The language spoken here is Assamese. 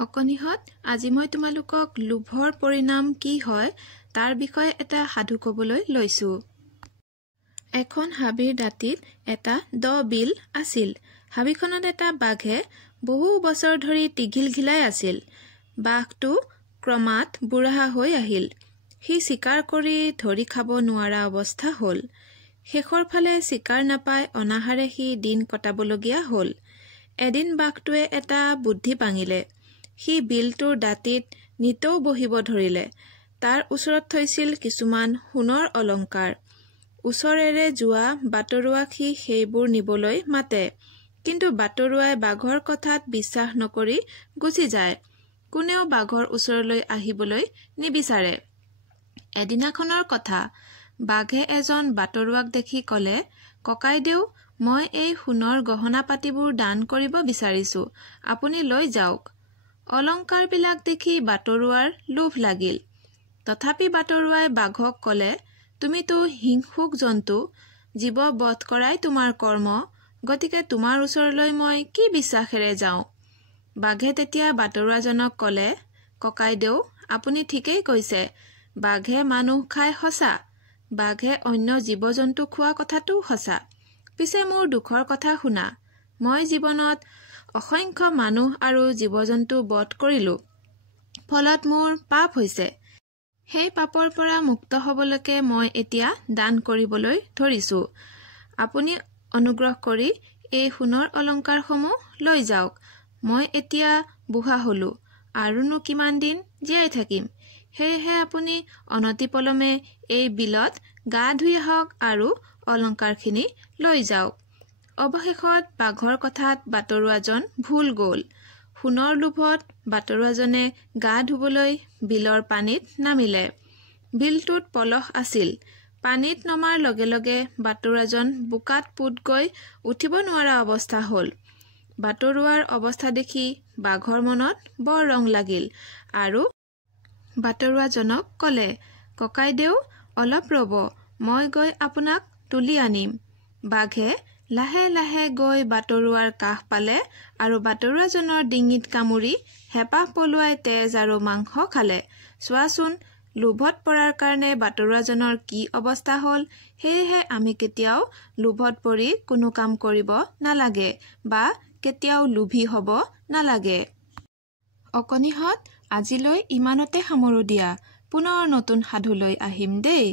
অকনিহত আজি মই তোমালোকক লোভৰ পৰিণাম কি হয় তাৰ বিষয়ে এটা সাধু ক'বলৈ লৈছো। এখন হাবিৰ দাঁতিত এটা বিল আছিল। হাবিখনত এটা বাঘে বহু বছৰ ধৰি টিঘিল ঘিলাই আছিল। বাঘটো ক্ৰমাৎ বুঢ়া হৈ আহিল। সি চিকাৰ কৰি ধৰি খাব নোৱাৰা অৱস্থা হ'ল। শেষৰ ফালে চিকাৰ নাপাই অনাহাৰে সি দিন কটাবলগীয়া হ'ল। এদিন বাঘটোৱে এটা বুদ্ধি পাঙিলে। সি বিলটোৰ দাঁতিত নিতৌ বহিব ধৰিলে। তাৰ ওচৰত থৈছিল কিছুমান সোণৰ অলংকাৰ। ওচৰেৰে যোৱা বাটৰুৱাক সি সেইবোৰ নিবলৈ মাতে, কিন্তু বাটৰুৱাই বাঘৰ কথাত বিশ্বাস নকৰি গুচি যায়। কোনেও বাঘৰ ওচৰলৈ আহিবলৈ নিবিচাৰে। এদিনাখনৰ কথা, বাঘে এজন বাটৰুৱাক দেখি ক'লে, ককাইদেউ, মই এই সোণৰ গহনা পাতিবোৰ দান কৰিব বিচাৰিছো, আপুনি লৈ যাওক। অলংকাৰবিলাক দেখি বাটৰুৱাৰ লোভ লাগিল। তথাপি বাটৰুৱাই বাঘক ক'লে, তুমিতো হিংসুক জন্তু, জীৱ বধ কৰাই তোমাৰ কৰ্ম, গতিকে তোমাৰ ওচৰলৈ মই কি বিশ্বাসেৰে যাওঁ। বাঘে তেতিয়া বাটৰুৱাজনক ক'লে, ককাইদেউ, আপুনি ঠিকেই কৈছে, বাঘে মানুহ খাই সঁচা, বাঘে অন্য জীৱ জন্তু খোৱা কথাটো সঁচা। পিছে মোৰ দুখৰ কথা শুনা, মই জীৱনত অসংখ্য মানুহ আৰু জীৱ জন্তু বধ কৰিলো। ফলত মোৰ পাপ হৈছে। সেই পাপৰ পৰা মুক্ত হ'বলৈকে মই এতিয়া দান কৰিবলৈ ধৰিছো। আপুনি অনুগ্ৰহ কৰি এই সোণৰ অলংকাৰসমূহ লৈ যাওক। মই এতিয়া বুঢ়া হলো, আৰুনো কিমান দিন জীয়াই থাকিম। সেয়েহে আপুনি অনতিপলমে এই বিলত গা ধুই আহক আৰু অলংকাৰখিনি লৈ যাওক। অৱশেষত বাঘৰ কথাত বাটৰুৱাজন ভুল গ'ল। সোণৰ লোভত বাটৰুৱাজনে গা ধুবলৈ বিলৰ পানীত নামিলে। বিলটোত পলস আছিল। পানীত নমাৰ লগে লগে বাটৰুৱাজন বোকাত পোত গৈ উঠিব নোৱাৰা অৱস্থা হ'ল। বাটৰুৱাৰ অৱস্থা দেখি বাঘৰ মনত বৰ ৰং লাগিল আৰু বাটৰুৱাজনক ক'লে, ককাইদেউ, অলপ ৰ'ব, মই গৈ আপোনাক তুলি আনিম। বাঘে লাহে লাহে গৈ বাটৰুৱাৰ কাষ পালে আৰু বাটৰুৱাজনৰ ডিঙিত কামুৰি হেঁপাহ পলুৱাই তেজ আৰু মাংস খালে। চোৱাচোন, লোভত পৰাৰ কাৰণে বাটৰুৱাজনৰ কি অৱস্থা হ'ল। সেয়েহে আমি কেতিয়াও লোভত পৰি কোনো কাম কৰিব নালাগে বা কেতিয়াও লোভী হ'ব নালাগে। অকনিহত আজিলৈ ইমানতে সামৰো দিয়া। পুনৰ নতুন সাধুলৈ আহিম দেই।